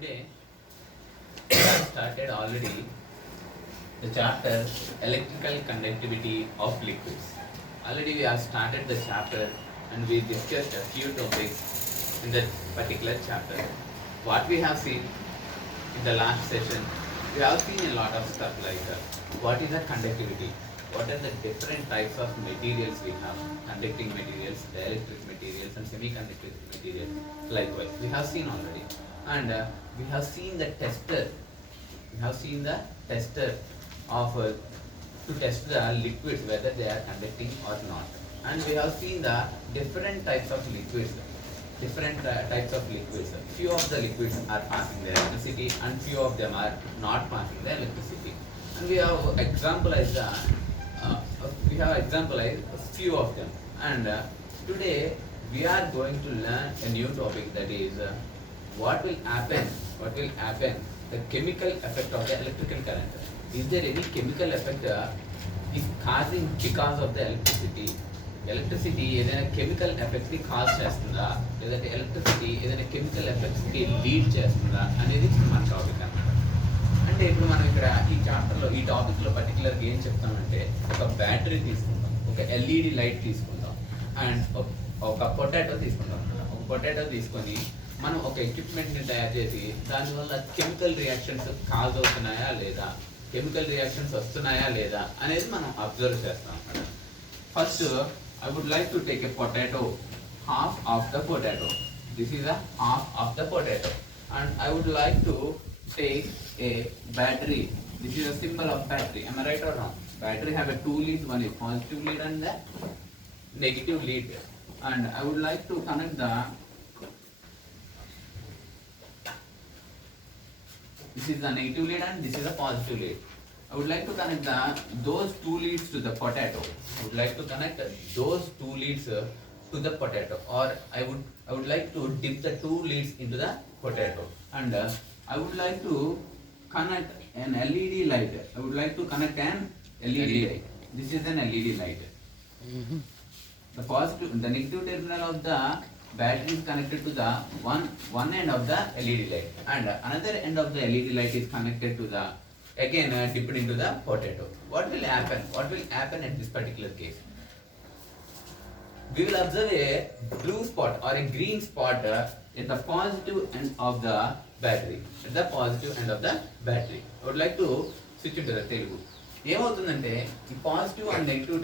Today we have started already the chapter electrical conductivity of liquids. Already we have started the chapter and we discussed a few topics in that particular chapter. What we have seen in the last session, we have seen a lot of stuff like what is the conductivity, what are the different types of materials we have, conducting materials, dielectric materials and semiconductor materials. Likewise, we have seen already. And we have seen the tester. We have seen the tester of to test the liquids whether they are conducting or not. And we have seen the different types of liquids. Types of liquids. Few of the liquids are passing the electricity, and few of them are not passing the electricity. And we have examplized a few of them. And today we are going to learn a new topic, that is what will happen, the chemical effect of the electrical current. Is there any chemical effect is causing because of the electricity ఏదైనా chemical effect ని cause చేస్తుందా, లేదంటే electricity ఏదైనా chemical effects కి lead చేస్తుందా అనేది మన topic అన్నమాట. అంటే ఇప్పుడు మనం ఇక్కడ ఈ చాప్టర్లో ఈ టాపిక్లో పర్టికులర్గా ఏం చెప్తామంటే, ఒక బ్యాటరీ తీసుకుంటాం, ఒక ఎల్ఈడి లైట్ తీసుకుంటాం, అండ్ ఒక పొటాటో తీసుకుంటాం అన్నమాట. ఒక పొటాటో తీసుకొని మనం ఒక ఎక్విప్మెంట్ని తయారు చేసి దానివల్ల కెమికల్ రియాక్షన్స్ కాజ్ అవుతున్నాయా లేదా, కెమికల్ రియాక్షన్స్ వస్తున్నాయా లేదా అనేది మనం అబ్జర్వ్ చేస్తాం అన్నమాట. First I would like to take a potato, half of the potato. This is a half of the potato. And I would like to take a battery. This is a symbol of battery. Am I right or wrong? Battery have a two leads, one is positive lead and the negative lead. And I would like to connect the, this is the negative lead and this is the positive lead. I would like to connect those two leads to the potato. I would like to connect those two leads to the potato, or I would like to dip the two leads into the potato, and I would like to connect an LED light. I would like to connect an LED light. This is an LED light. The negative terminal of the battery is connected to the one end of the LED light, and another end of the LED light is connected to the again dipped into the potato. What will happen at this particular case? We will observe a blue spot or a green spot at the positive end of the battery. At the positive end of the battery. I would like to switch into the Telugu. ఏమవుతుందంటే ఈ positive and negative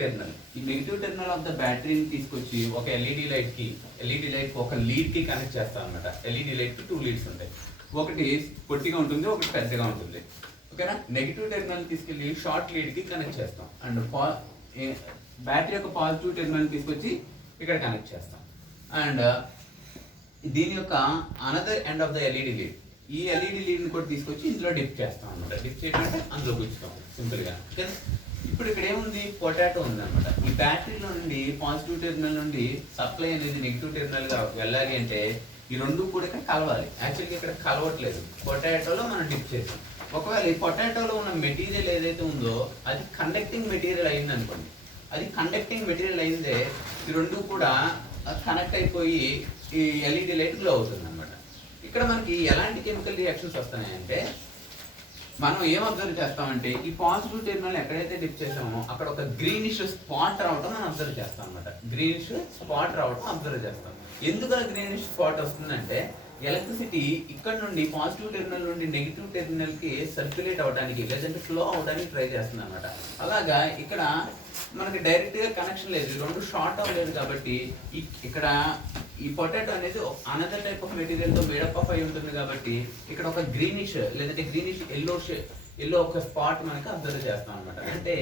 terminal of the బ్యాటరీని తీసుకొచ్చి ఒక LED light ఒక lead కి connect చేస్తాం అనమాట. LED light కి టూ లీడ్స్ ఉంటాయి, ఒకటి పొట్టిగా ఉంటుంది, ఒకటి పెద్దగా ఉంటుంది. ఓకేనా? నెగిటివ్ టెర్మినల్ తీసుకెళ్ళి షార్ట్ లీడ్ కి కనెక్ట్ చేస్తాం, అండ్ బ్యాటరీ యొక్క పాజిటివ్ టెర్మినల్ తీసుకొచ్చి ఇక్కడ కనెక్ట్ చేస్తాం. అండ్ దీని యొక్క another end of the LED lead, ఈ ఎల్ఈడి లీడ్ని కూడా తీసుకొచ్చి ఇందులో డిప్ చేస్తాం అనమాట. డిప్ చేయడం అంటే అందులో గుచ్చుతాం సింపుల్గా. ఓకే, ఇప్పుడు ఇక్కడ ఏముంది, పొటాటో ఉంది అనమాట. ఈ బ్యాటరీలో నుండి పాజిటివ్ టెర్మినల్ నుండి సప్లై అనేది నెగిటివ్ టెర్మినల్గా వెళ్ళాలి అంటే ఈ రెండు కూడా ఇక్కడ కలవాలి. యాక్చువల్గా ఇక్కడ కలవట్లేదు, పొటాటోలో మనం డిప్ చేసాం. ఒకవేళ ఈ పొటాటోలో ఉన్న మెటీరియల్ ఏదైతే ఉందో అది కండక్టింగ్ మెటీరియల్ అయింది అనుకోండి, అది కండక్టింగ్ మెటీరియల్ అయిందే ఈ రెండు కూడా కనెక్ట్ అయిపోయి ఈ ఎల్ఈడి లైట్ గ్లో అవుతుంది అనమాట. ఇక్కడ మనకి ఎలాంటి కెమికల్ రియాక్షన్స్ వస్తున్నాయంటే, మనం ఏం అబ్జర్వ్ చేస్తామంటే ఈ పాజిటివ్ టెర్మినల్ ఎక్కడైతే డిప్ చేసామో అక్కడ ఒక గ్రీనిష్ స్పాట్ రావడం మనం అబ్జర్వ్ చేస్తాం అనమాట. గ్రీనిష్ స్పాట్ రావడం అబ్జర్వ్ చేస్తాం. ఎందుకు గ్రీనిష్ స్పాట్ వస్తుందంటే, ఎలక్ట్రిసిటీ ఇక్కడ నుండి పాజిటివ్ టెర్మినల్ నుండి నెగిటివ్ టెర్మినల్ కి సర్క్యులేట్ అవడానికి లేదంటే ఫ్లో అవడానికి ట్రై చేస్తుంది అనమాట. అలాగా ఇక్కడ మనకి డైరెక్ట్ గా కనెక్షన్ లేదు, రెండు షార్ట్ అవ్వలేదు కాబట్టి ఇక్కడ ఈ పొటాటో అనేది అనదర్ టైప్ ఆఫ్ మెటీరియల్ తో మేడప్ ఆఫ్ అయి ఉంటుంది కాబట్టి ఇక్కడ ఒక గ్రీనిష్ లేదంటే గ్రీనిష్ ఎల్లో ఒక స్పాట్ మనకి అబ్జర్వ్ చేస్తాం అనమాట. అంటే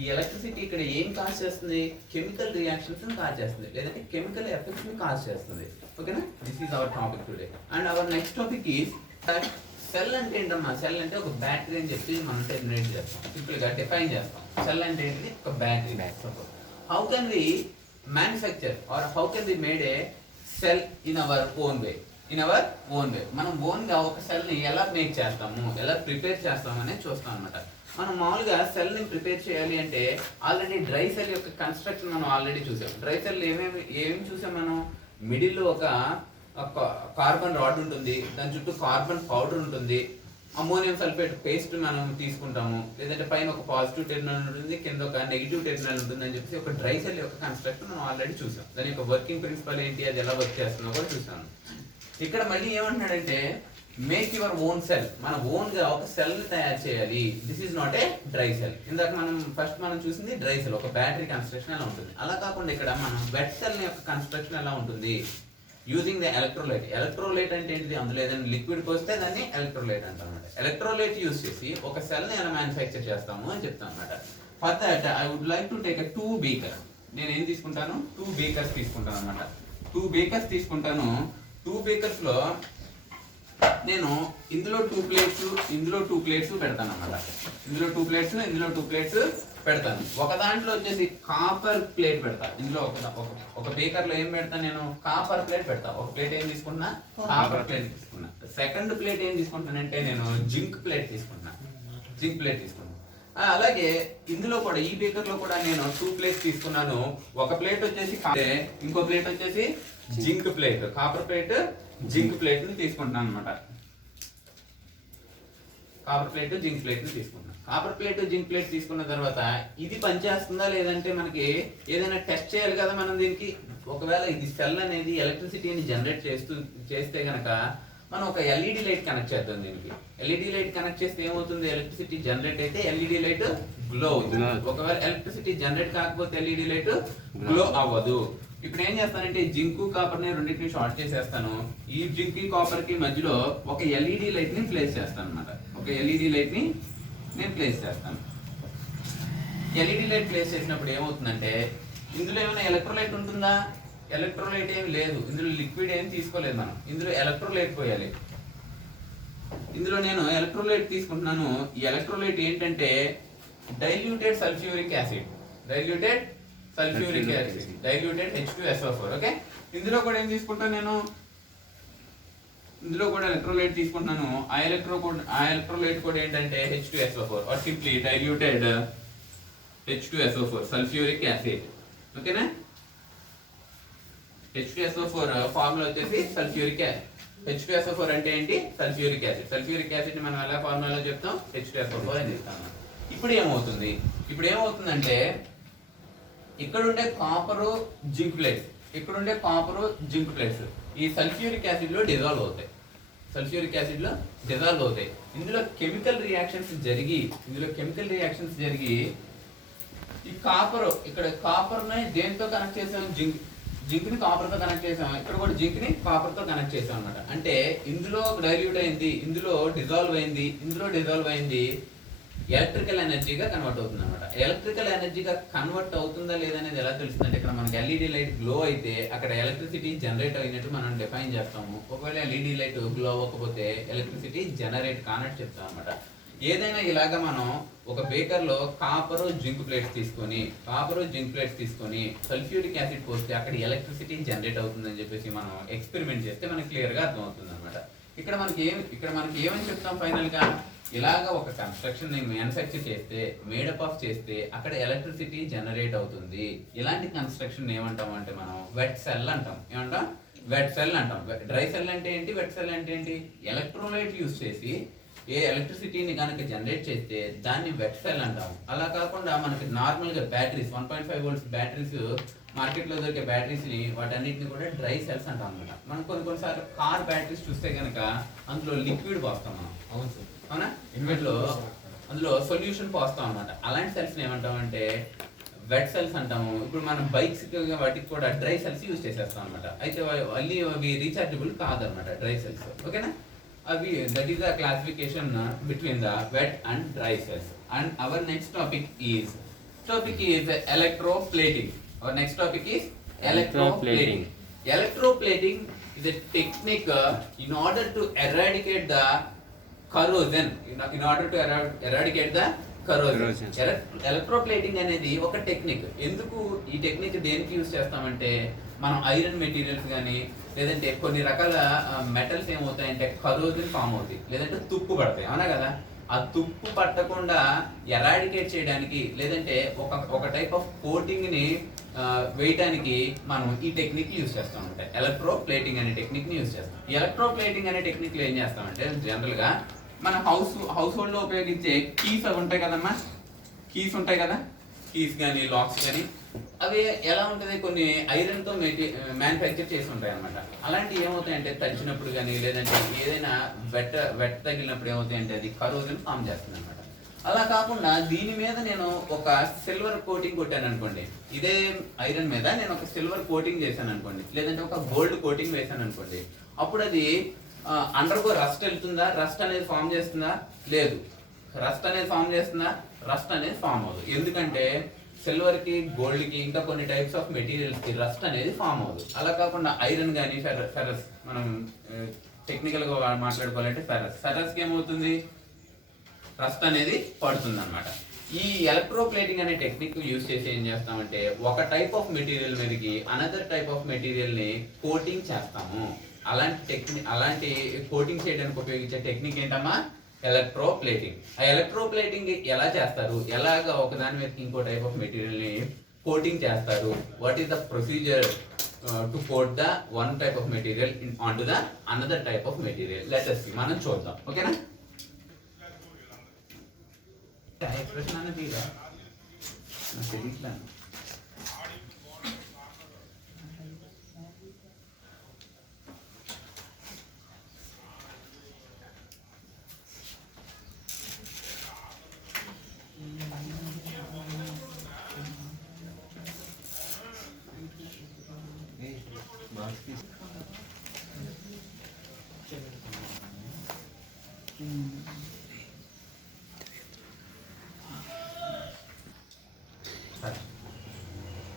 ఈ ఎలక్ట్రిసిటీ ఇక్కడ ఏం కాజ్ చేస్తుంది, కెమికల్ రియాక్షన్స్ ని కాజ్ చేస్తుంది, లేదంటే కెమికల్ ఎఫెక్ట్స్ ని కాజ్ చేస్తుంది. ఓకేనా? This is our topic today. And our next topic is cell అంటే ఏంటమ్మా, సెల్ అంటే ఒక బ్యాటరీ అని చెప్పి మనం టెర్మినేట్ చేస్తాం, సింపుల్ గా డిఫైన్ చేస్తాం. సెల్ అంటే ఏంటి, ఒక battery. How can we manufacture or how can we made a cell in our own way? మనం ఓన్ గా ఒక సెల్ ని ఎలా మేక్ చేస్తాము, ఎలా ప్రిపేర్ చేస్తాము అనేది చూస్తాం అనమాట. మనం మామూలుగా సెల్ ని ప్రిపేర్ చేయాలి అంటే ఆల్రెడీ డ్రై సెల్ యొక్క కన్స్ట్రక్షన్ మనం ఆల్రెడీ చూసాం. డ్రై సెల్ ఏమేమి చూసాం మనం, మిడిల్ లో ఒక కార్బన్ రాడ్ ఉంటుంది, దాని చుట్టూ కార్బన్ పౌడర్ ఉంటుంది, అమ్మోనియం సల్ఫేట్ పేస్ట్ మనం తీసుకుంటాము, లేదంటే పైన ఒక పాజిటివ్ టెర్మినల్ ఉంటుంది, కింద ఒక నెగిటివ్ టెర్మినల్ ఉంటుంది అని చెప్పి ఒక డ్రై సెల్ యొక్క కన్స్ట్రక్షన్ మనం ఆల్రెడీ చూసాం. దాని యొక్క వర్కింగ్ ప్రిన్సిపల్ ఏంటి, అది ఎలా వర్క్ చేస్తుందో కూడా చూసాను. ఇక్కడ మళ్ళీ ఏమంటున్నాడంటే మేక్ యువర్ ఓన్ సెల్, మన ఓన్ గా ఒక సెల్ ని తయారు చేయాలి. This is not a dry cell. ఇందాక మనం చూసింది డ్రై సెల్, ఒక బ్యాటరీ కన్స్ట్రక్షన్ ఎలా ఉంటుంది. అలా కాకుండా ఇక్కడ మనం వెట్ సెల్ యొక్క కన్స్ట్రక్షన్ ఎలా ఉంటుంది, యూజింగ్ ద ఎలక్ట్రోలైట్. ఎలక్ట్రోలైట్ అంటే ఏంటిది, అందులో ఏదైనా లిక్విడ్ పోస్తే దాన్ని ఎలక్ట్రోలైట్ అంటాం అనమాట. ఎలక్ట్రోలైట్ యూజ్ చేసి ఒక సెల్ ని ఎలా మ్యానుఫ్యాక్చర్ చేస్తాము అని చెప్తాం అనమాట. For that I would like to take 2 beaker. నేను ఏం తీసుకుంటాను, 2 బీకర్స్ తీసుకుంటాను అనమాట. 2 బీకర్స్ తీసుకుంటాను. 2 బీకర్స్ లో నేను ఇందులో 2 ప్లేట్స్, ఇందులో 2 ప్లేట్స్ పెడతాను అనమాట. ఇందులో 2 ప్లేట్స్, ఇందులో 2 ప్లేట్స్ పెడతాను. ఒక దాంట్లో వచ్చేసి కాపర్ ప్లేట్ పెడతాను. ఇందులో ఒక బేకర్ లో ఏం పెడతాను, నేను కాపర్ ప్లేట్ పెడతాను. ఒక ప్లేట్ ఏం తీసుకున్నా, కాపర్ ప్లేట్ తీసుకున్నా. సెకండ్ ప్లేట్ ఏం తీసుకుంటానంటే నేను జింక్ ప్లేట్ తీసుకున్నా. జింక్ ప్లేట్ తీసుకున్నా. అలాగే ఇందులో కూడా ఈ బేకర్ లో కూడా నేను 2 ప్లేట్స్ తీసుకున్నాను. ఒక ప్లేట్ వచ్చేసి ఇంకో ప్లేట్ వచ్చేసి zinc plate, copper plate zinc plate ని తీసుకుంటున్నాను అనమాట. కాపర్ ప్లేట్ జింక్ ప్లేట్ ని తీసుకున్నాను. కాపర్ ప్లేట్ జింక్ ప్లేట్ తీసుకున్న తర్వాత ఇది పనిచేస్తుందా లేదంటే మనకి ఏదైనా టెస్ట్ చేయాలి కదా మనం దీనికి. ఒకవేళ ఇది సెల్ అనేది ఎలక్ట్రిసిటీని జనరేట్ చేస్తే గనక మనం ఒక ఎల్ఈడి లైట్ కనెక్ట్ చేద్దాం దీనికి. ఎల్ఈడి లైట్ కనెక్ట్ చేస్తే ఏమవుతుంది, ఎలక్ట్రిసిటీ జనరేట్ అయితే ఎల్ఈడి లైట్ గ్లో అవుతుంది. ఒకవేళ ఎలక్ట్రిసిటీ జనరేట్ కాకపోతే ఎల్ఈడి లైట్ గ్లో అవ్వదు. ఇప్పుడు ఏం చేస్తానంటే జింకు కాపర్ ని రెండింటిని షార్ట్ చేసేస్తాను. ఈ జింక్ కాపర్ కి మధ్యలో ఒక ఎల్ఈడి లైట్ ని ప్లేస్ చేస్తాను అనమాట. ఒక ఎల్ఈడి లైట్ ని నేను ప్లేస్ చేస్తాను. ఎల్ఈడి లైట్ ప్లేస్ చేసినప్పుడు ఏమవుతుందంటే ఇందులో ఏమైనా ఎలక్ట్రోలైట్ ఉంటుందా, ఎలక్ట్రోలైట్ ఏమి లేదు. ఇందులో లిక్విడ్ ఏమి తీసుకోలేదు మనం. ఇందులో ఎలక్ట్రోలైట్ పోయాలి. ఇందులో నేను ఎలక్ట్రోలైట్ తీసుకుంటున్నాను. ఈ ఎలక్ట్రోలైట్ ఏంటంటే diluted sulphuric acid, diluted sulphuric acid, diluted H2SO4. Okay, ఇందులో కూడా ఏం తీసుకుంటాను నేను, ఇందులో కూడా ఎలక్ట్రోలైట్ తీసుకుంటున్నాను. ఆ ఎలక్ట్రోలైట్ కూడా ఏంటంటే H2SO4 or simply diluted H2SO4 sulphuric acid. ఓకేనా, H2SO4 ఫార్ములా వచ్చేసి సల్ఫ్యూరిక్ యాసిడ్. H2SO4 అంటే ఏంటి, సల్ఫ్యూరిక్ యాసిడ్. సల్ఫ్యూరిక్ యాసిడ్ ని మనం ఎలా ఫార్ములాలో చెప్తాం, H2SO4 అని చెప్తాం. ఇప్పుడు ఏమవుతుందంటే ఇక్కడ ఉండే కాపరు జింక్ ప్లేట్స్, ఇక్కడ ఉండే కాపరు జింక్ ప్లేట్స్ ఈ సల్ఫ్యూరిక్ యాసిడ్ లో డిజాల్వ్ అవుతాయి. సల్ఫ్యూరిక్ యాసిడ్ లో డిజాల్వ్ అవుతాయి. ఇందులో కెమికల్ రియాక్షన్స్ జరిగి ఈ కాపర్, ఇక్కడ కాపర్ ని దేంతో కనెక్ట్ చేసాం, జింక్ ని కాపర్ తో కనెక్ట్ చేసాం. ఇక్కడ కూడా జింక్ ని కాపర్ తో కనెక్ట్ చేసాం అన్నమాట. అంటే ఇందులో డైల్యూట్ అయింది, ఇందులో డిజాల్వ్ అయింది, ఎలక్ట్రికల్ ఎనర్జీగా కన్వర్ట్ అవుతుంది అనమాట. ఎలక్ట్రికల్ ఎనర్జీగా కన్వర్ట్ అవుతుందా లేదనేది ఎలా తెలుస్తుందంటే ఇక్కడ మనకి ఎల్ఈడి లైట్ గ్లో అయితే అక్కడ ఎలక్ట్రిసిటీ జనరేట్ అయినట్టు మనం డిఫైన్ చేస్తాము. ఒకవేళ ఎల్ఈడి లైట్ గ్లో అవ్వకపోతే ఎలక్ట్రిసిటీ జనరేట్ కానట్టు చెప్తాం అనమాట. ఏదైనా ఇలాగా మనం ఒక బేకర్ లో కాపరు జింక్ ప్లేట్స్ తీసుకొని సల్ఫ్యూరిక్ యాసిడ్ పోస్తే అక్కడ ఎలక్ట్రిసిటీ జనరేట్ అవుతుందని చెప్పేసి మనం ఎక్స్పెరిమెంట్ చేస్తే మనకి క్లియర్ గా అర్థం అవుతుంది అనమాట. ఇక్కడ మనకి ఏమని చెప్తాం ఫైనల్ గా, ఇలాగా ఒక కన్స్ట్రక్షన్ ని మ్యానుఫ్యాక్చర్ చేస్తే, మేడప్ ఆఫ్ చేస్తే అక్కడ ఎలక్ట్రిసిటీ జనరేట్ అవుతుంది. ఇలాంటి కన్స్ట్రక్షన్ ఏమంటాం అంటే మనం వెట్ సెల్ అంటాం. ఏమంటాం, వెట్ సెల్ అంటాం. డ్రై సెల్ అంటే ఏంటి, వెట్ సెల్ అంటే ఏంటి, ఎలక్ట్రోలైట్ యూజ్ చేసి ఏ ఎలక్ట్రిసిటీని కనుక జనరేట్ చేస్తే దాన్ని వెట్ సెల్ అంటాం. అలా కాకుండా మనకి నార్మల్ గా బ్యాటరీస్ 1.5 volts బ్యాటరీస్ మార్కెట్ లో దొరికే బ్యాటరీస్ ని వాటన్నిటిని కూడా డ్రై సెల్స్ అంటాం అనమాట. మనం కొన్నిసార్లు కార్ బ్యాటరీస్ చూస్తే కనుక అందులో లిక్విడ్ పోస్తాం మనం, అవునా, ఇన్వెట్లో అందులో సొల్యూషన్ పోస్తాం అనమాట. అలాంటి సెల్స్ ఏమంటాం అంటే వెట్ సెల్స్ అంటాము. ఇప్పుడు మనం బైక్స్ వాటికి కూడా డ్రై సెల్స్ యూజ్ చేసేస్తాం అనమాట. అయితే మళ్ళీ అవి రీచార్జబుల్ కాదనమాట డ్రై సెల్స్. ఓకేనా, అవి that is the classification between the wet and dry cells. And our next topic is electroplating. Our next topic is electroplating. Electroplating is a technique in order to eradicate the corrosion. In order to eradicate the corrosion. Electroplating అనేది ఒక technique. ఎందుకు ఈ technique దేనికి use చేస్తామంటే మనం iron materials కానీ లేదంటే కొన్ని రకాల మెటల్స్ ఏమవుతాయంటే కరోజన్ ఫామ్ అవుతాయి, లేదంటే తుప్పు పడతాయి, అవునా కదా. ఆ తుప్పు పట్టకుండా ఎరాడికేట్ చేయడానికి లేదంటే ఒక టైప్ ఆఫ్ కోటింగ్ ని వేయటానికి మనం ఈ టెక్నిక్ యూజ్ చేస్తాం అనమాట. ఎలక్ట్రో ప్లేటింగ్ అనే టెక్నిక్ని యూజ్ చేస్తాం. ఈ ఎలక్ట్రో ప్లేటింగ్ అనే టెక్నిక్లో ఏం చేస్తామంటే జనరల్గా మన హౌస్ హోల్డ్లో ఉపయోగించే కీస్ అవి ఉంటాయి కదమ్మా, కీస్ ఉంటాయి కదా, కీస్ కానీ లాక్స్ కానీ అవి ఎలా ఉంటుంది, కొన్ని ఐరన్తో మ్యానుఫ్యాక్చర్ చేసి ఉంటాయి అనమాట. అలాంటివి ఏమవుతాయంటే తడిచినప్పుడు కానీ లేదంటే ఏదైనా వెట్ తగిలినప్పుడు ఏమవుతాయంటే అది కరోజన్ ఫామ్ చేస్తుంది అనమాట. అలా కాకుండా దీని మీద నేను ఒక సిల్వర్ కోటింగ్ కొట్టాను అనుకోండి, ఇదే ఐరన్ మీద నేను ఒక సిల్వర్ కోటింగ్ చేశాను అనుకోండి, లేదంటే ఒక గోల్డ్ కోటింగ్ వేసాను అనుకోండి, అప్పుడు అది అండర్గో రస్ట్ వెళ్తుందా, రస్ట్ అనేది ఫామ్ చేస్తుందా? లేదు. రస్ట్ అనేది ఫామ్ చేస్తుందా? రస్ట్ అనేది ఫామ్ అవ్వదు. ఎందుకంటే సిల్వర్ కి, గోల్డ్ కి, ఇంకా కొన్ని టైప్స్ ఆఫ్ మెటీరియల్స్ కి రస్ట్ అనేది ఫామ్ అవ్వదు. అలా కాకుండా ఐరన్ కానీ ఫెరస్, మనం టెక్నికల్ గా మాట్లాడుకోవాలంటే ఫెరస్ కి ఏమవుతుంది, రస్ట్ అనేది పడుతుంది అనమాట. ఈ ఎలక్ట్రోప్లేటింగ్ అనే టెక్నిక్ యూజ్ చేసి ఏం చేస్తామంటే ఒక టైప్ ఆఫ్ మెటీరియల్ మీదకి అనదర్ టైప్ ఆఫ్ మెటీరియల్ ని కోటింగ్ చేస్తాము. అలాంటి కోటింగ్ చేయడానికి ఉపయోగించే టెక్నిక్ ఏంటమ్మా, ఎలక్ట్రోప్లేటింగ్. ఆ ఎలక్ట్రోప్లేటింగ్ ఎలా చేస్తారు, ఎలాగ ఒకదాని మీద ఇంకో టైప్ ఆఫ్ మెటీరియల్ ని కోటింగ్ చేస్తారు, what is the procedure to coat the one type of material on to the another type of material, let us see, మనం చూద్దాం. ఓకేనా? ఎక్స్ప్రెషన్ అనేది నాకు తెలియట్లేదు.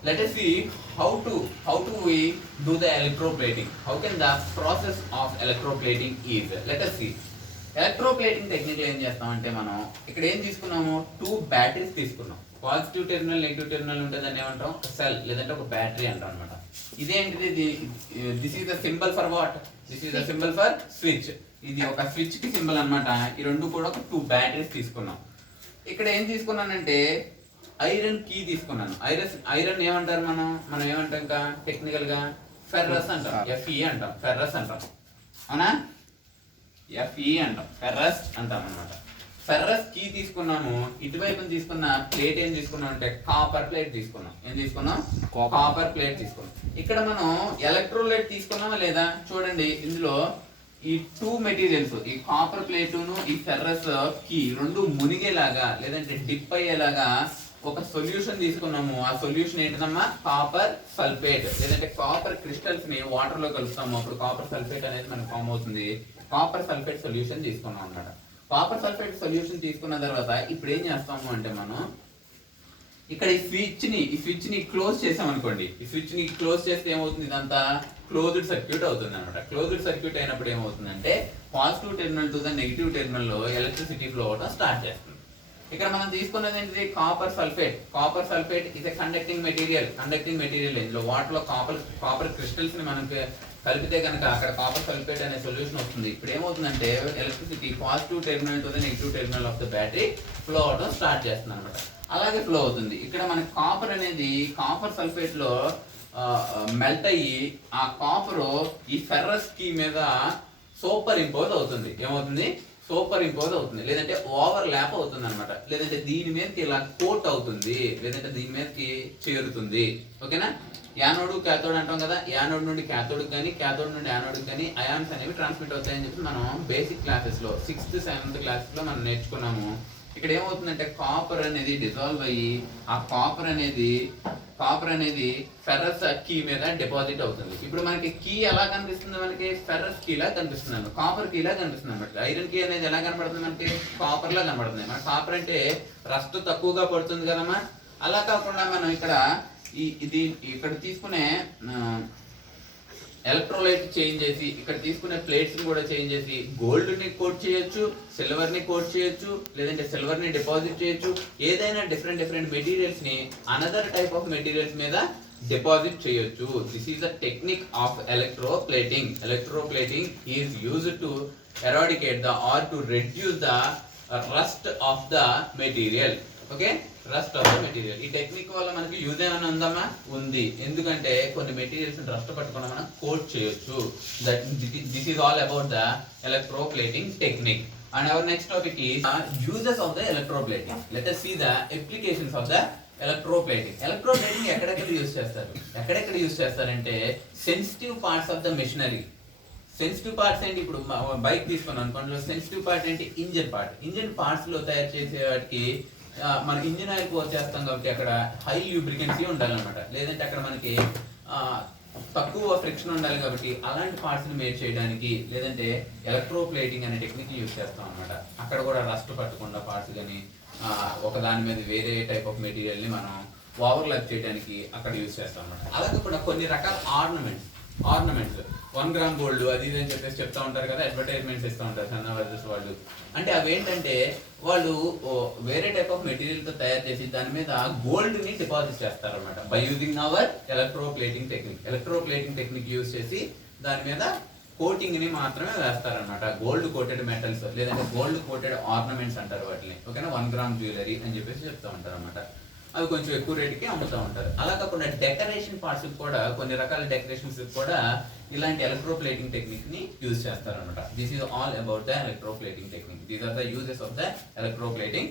Let us see how to we do the electroplating. How can the process of electroplating is? Let us see. Electroplating technique ఏం చేస్తామంటే మనం ఇక్కడ ఏం తీసుకున్నాము, 2 బ్యాటరీస్ తీసుకున్నాం. పాజిటివ్ టెర్మినల్, నెగిటివ్ టెర్మినల్ ఉంటే దాన్ని ఏమంటాం, ఒక సెల్ లేదంటే ఒక బ్యాటరీ అంటాం అనమాట. ఇదేంటిది, this is the symbol for what, this is the symbol for switch. ఇది ఒక స్విచ్ కి సింబల్ అనమాట. ఈ రెండు కూడా ఒక 2 బ్యాటరీస్ తీసుకున్నాం. ఇక్కడ ఏం తీసుకున్నానంటే ఐరన్ కీ తీసుకున్నాను. ఐరన్ ఏమంటారు, మనం ఏమంటాం ఇంకా టెక్నికల్ గా ఫెర్రస్ అంటాం, ఎఫ్ఈ అంటాం, ఫెర్రస్ అంటాం, అవునా, ఎఫ్ఈ అంటాం, ఫెర్రస్ అంటాం అనమాట. ఫెర్రస్ కీ తీసుకున్నాము. ఇటువైపు తీసుకున్న ప్లేట్ ఏం తీసుకున్నాం అంటే కాపర్ ప్లేట్ తీసుకున్నాం. ఏం తీసుకున్నాం, కాపర్ ప్లేట్ తీసుకున్నాం. ఇక్కడ మనం ఎలక్ట్రోలైట్ తీసుకున్నామా లేదా చూడండి. ఇందులో ఈ 2 మెటీరియల్స్, ఈ కాపర్ ప్లేటును ఈ ఫెర్రస్ కీ రెండు మునిగేలాగా లేదంటే డిప్ అయ్యేలాగా ఒక సొల్యూషన్ తీసుకున్నాము. ఆ సొల్యూషన్ ఏంటమ్మా, కాపర్ సల్ఫేట్ లేదంటే కాపర్ క్రిస్టల్స్ ని వాటర్ లో కలుపుతాము. అప్పుడు కాపర్ సల్ఫేట్ అనేది మనకు ఫామ్ అవుతుంది. కాపర్ సల్ఫేట్ సొల్యూషన్ తీసుకున్నాం అన్నమాట. కాపర్ సల్ఫేట్ సొల్యూషన్ తీసుకున్న తర్వాత ఇప్పుడు ఏం చేస్తాము అంటే మనం ఇక్కడ ఈ స్విచ్ ని క్లోజ్ చేసాం అనుకోండి. ఈ స్విచ్ ని క్లోజ్ చేస్తే ఏమవుతుంది, ఇదంతా క్లోజ్డ్ సర్క్యూట్ అవుతుంది అనమాట. క్లోజ్డ్ సర్క్యూట్ అయినప్పుడు ఏమవుతుందంటే positive terminal to the negative terminal లో ఎలక్ట్రిసిటీ ఫ్లో అవడం స్టార్ట్ చేస్తుంది. ఇక్కడ మనం తీసుకున్నది ఏంటిది, copper sulphate. Copper sulphate is a conducting material. ఇందులో వాటర్ లో కాపర్ క్రిస్టల్స్ ని మనకు కలిపితే కనుక అక్కడ కాపర్ సల్ఫేట్ అనే సొల్యూషన్ వస్తుంది. ఇప్పుడు ఏమవుతుందంటే electricity positive terminal to the negative terminal of the battery flow అవడం స్టార్ట్ చేస్తుంది అనమాట. అలాగే ఫ్లో అవుతుంది. ఇక్కడ మనకి కాపర్ అనేది కాపర్ సల్ఫేట్ లో మెల్ట్ అయ్యి ఆ కాపర్ ఈ ఫెర్రస్ కీ మీద సూపర్ ఇంపోజ్ అవుతుంది. ఏమవుతుంది, సూపర్ ఇంపోజ్ అవుతుంది, లేదంటే ఓవర్ ల్యాప్ అవుతుంది అనమాట. లేదంటే దీని మీదకి ఇలా కోట్ అవుతుంది, లేదంటే దీని మీదకి చేరుతుంది. ఓకేనా? యానోడ్ క్యాథోడ్ అంటాం కదా, యానోడ్ నుండి క్యాథోడ్ కానీ క్యాథోడ్ నుండి యానోడ్ కానీ అయాన్స్ అనేవి ట్రాన్స్మిట్ అవుతాయని చెప్పి మనం బేసిక్ క్లాసెస్ లో 6th 7th క్లాసెస్ లో మనం నేర్చుకున్నాము. ఇక్కడ ఏమవుతుందంటే కాపర్ అనేది డిజాల్వ్ అయ్యి ఆ కాపర్ అనేది ఫెర్రస్ కీ మీద డిపాజిట్ అవుతుంది. ఇప్పుడు మనకి కీ ఎలా కనిపిస్తుంది, మనకి ఫెర్రస్ కీ లా కనిపిస్తుంది, కాపర్ కీ లా కనిపిస్తుంది అనమాట. ఐరన్ కీ అనేది ఎలా కనబడుతుంది, మనకి కాపర్ లా కనబడుతుంది. మన కాపర్ అంటే రస్ట్ తక్కువగా పడుతుంది కదమ్మా. అలా కాకుండా మనం ఇక్కడ తీసుకునే ఎలక్ట్రోలైట్ చేంజ్ చేసి ఇక్కడ తీసుకునే ప్లేట్స్ ని కూడా చేంజ్ చేసి గోల్డ్ ని కోట్ చేయొచ్చు, సిల్వర్ ని కోట్ చేయొచ్చు, లేదంటే సిల్వర్ ని డిపాజిట్ చేయొచ్చు. ఏదైనా డిఫరెంట్ మెటీరియల్స్ ని అనదర్ టైప్ ఆఫ్ మెటీరియల్స్ మీద డిపాజిట్ చేయొచ్చు. This is the technique of electroplating. Electroplating is used to eradicate the or to reduce the rust of the material. Okay, rust of the material. ఈ technique వల్ల మనకి use ఏమైనా ఉందమ్మా? ఉంది. ఎందుకంటే కొన్ని మెటీరియల్స్ రస్ట్ పట్టుకున్న మనం కోట్ చేయొచ్చు. This is all about the electroplating technique. And our next topic is uses of the electroplating. Let us see the applications of the electroplating. Electroplating ఎక్కడెక్కడ యూజ్ చేస్తారు? ఎక్కడెక్కడ యూజ్ చేస్తారంటే sensitive parts of the machinery. Sensitive parts ఏంటి? ఇప్పుడు bike తీసుకున్నాం అనుకోండి, sensitive part ఏంటి? Engine part. Engine parts లో తయారు చేసే వాటికి మన ఇంజిన్ ఆయిల్ పోర్ చేస్తాం కాబట్టి అక్కడ హై ల్యూబ్రికెన్సీ ఉండాలన్నమాట. లేదంటే అక్కడ మనకి తక్కువ ఫ్రిక్షన్ ఉండాలి కాబట్టి అలాంటి పార్ట్స్ ని మేడ్ చేయడానికి లేదంటే ఎలక్ట్రోప్లేటింగ్ అనే టెక్నిక్ యూజ్ చేస్తాం అనమాట. అక్కడ కూడా రస్ట్ పట్టకుండా పార్ట్స్ కానీ ఒక దాని మీద వేరే టైప్ ఆఫ్ మెటీరియల్ ని మనం ఓవర్లాప్ చేయడానికి అక్కడ యూజ్ చేస్తాం అనమాట. అలాగే కూడా కొన్ని రకాల ఆర్నమెంట్స్ 1 గ్రామ్ గోల్డ్ అది ఇది అని చెప్పేసి చెప్తా ఉంటారు కదా, అడ్వర్టైజ్మెంట్స్ ఇస్తూ ఉంటారు సన్నవర్జెస్ వాళ్ళు. అంటే అవి ఏంటంటే వాళ్ళు వేరే టైప్ ఆఫ్ మెటీరియల్ తో తయారు చేసి దాని మీద గోల్డ్ ని డిపాజిట్ చేస్తారు అనమాట. By using hour electroplating technique. Electroplating technique use చేసి దాని మీద కోటింగ్ ని మాత్రమే వేస్తారనమాట. గోల్డ్ కోటెడ్ మెటల్స్ లేదంటే గోల్డ్ కోటెడ్ ఆర్నమెంట్స్ అంటారు వాటిని. ఓకేనా, 1 గ్రామ్ జ్యువెలరీ అని చెప్పేసి చెప్తా ఉంటారు అనమాట. అవి కొంచెం ఎక్కువ రేటుకి అమ్ముతూ ఉంటారు. అలా కాకుండా డెకరేషన్ పార్ట్స్ కూడా కొన్ని రకాల డెకరేషన్స్ కూడా ఇలాంటి ఎలక్ట్రోప్లేటింగ్ టెక్నిక్ ని యూజ్ చేస్తారు అనమాట. This is all about the electroplating technique. These are the uses of the electroplating